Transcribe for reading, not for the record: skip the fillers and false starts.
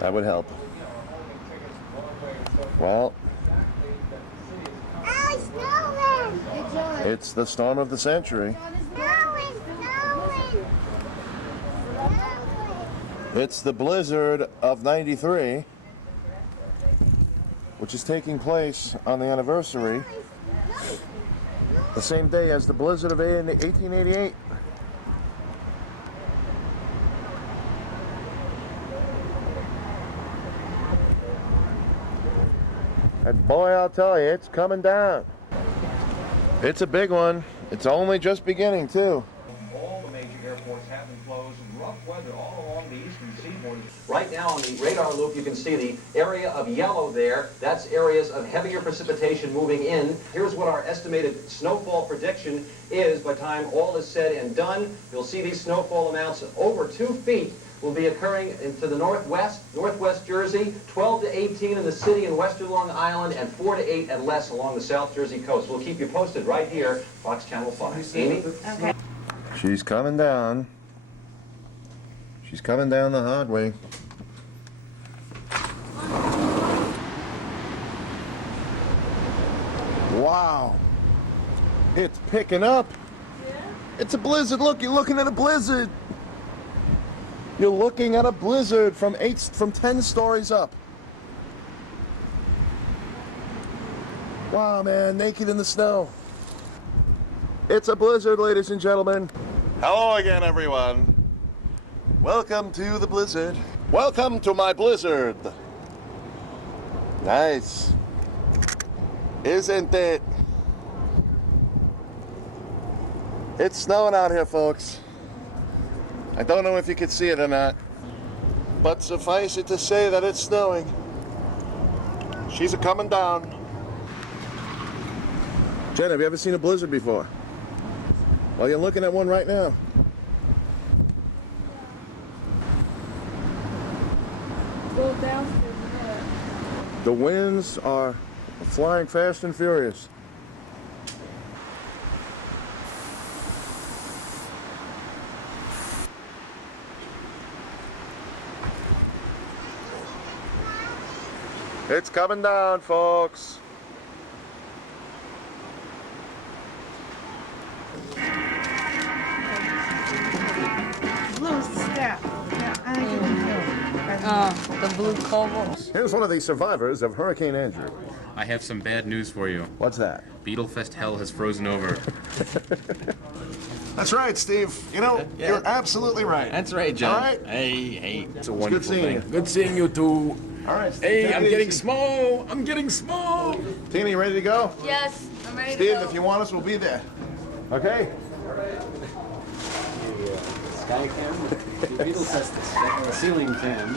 That would help. Well, Oh, it's snowing! it's the storm of the century. Snowing! It's the blizzard of '93, which is taking place on the anniversary, the same day as the blizzard of 1888. And boy, I'll tell you, it's coming down. It's a big one. It's only just beginning, too. All the major airports have been closed and rough weather all along the eastern seaboard. Right now on the radar loop, you can see the area of yellow there. That's areas of heavier precipitation moving in. Here's what our estimated snowfall prediction is by the time all is said and done. You'll see these snowfall amounts over 2 feet will be occurring into the northwest Jersey, 12 to 18 in the city and western Long Island, and 4 to 8 and less along the South Jersey coast. We'll keep you posted right here, Fox Channel 5. Amy? Okay. She's coming down. She's coming down the hard way. Wow. It's picking up. Yeah? It's a blizzard. Look, you're looking at a blizzard. You're looking at a blizzard from 10 stories up. Wow, man, naked in the snow. It's a blizzard, ladies and gentlemen. Hello again, everyone. Welcome to the blizzard. Welcome to my blizzard. Nice. Isn't it? It's snowing out here, folks. I don't know if you can see it or not, but suffice it to say that it's snowing. She's a-coming down. Jen, have you ever seen a blizzard before? Well, you're looking at one right now. Go downstairs. The winds are flying fast and furious. It's coming down, folks. Blue stuff. Yeah, I can tell. The blue cobalt. Here's one of the survivors of Hurricane Andrew. I have some bad news for you. What's that? Beatlefest hell has frozen over. That's right, Steve. You know, you're absolutely right. That's right, John. All right. Hey, it's a good wonderful seeing thing. you. Good seeing you too. All right, Steve. Hey, take I'm it getting easy. small. I'm getting small. Tina, you ready to go? Yes, I'm ready Steve, to go. if you want us, we'll be there. Okay? Sky cam, the Beatlefest, the ceiling cam.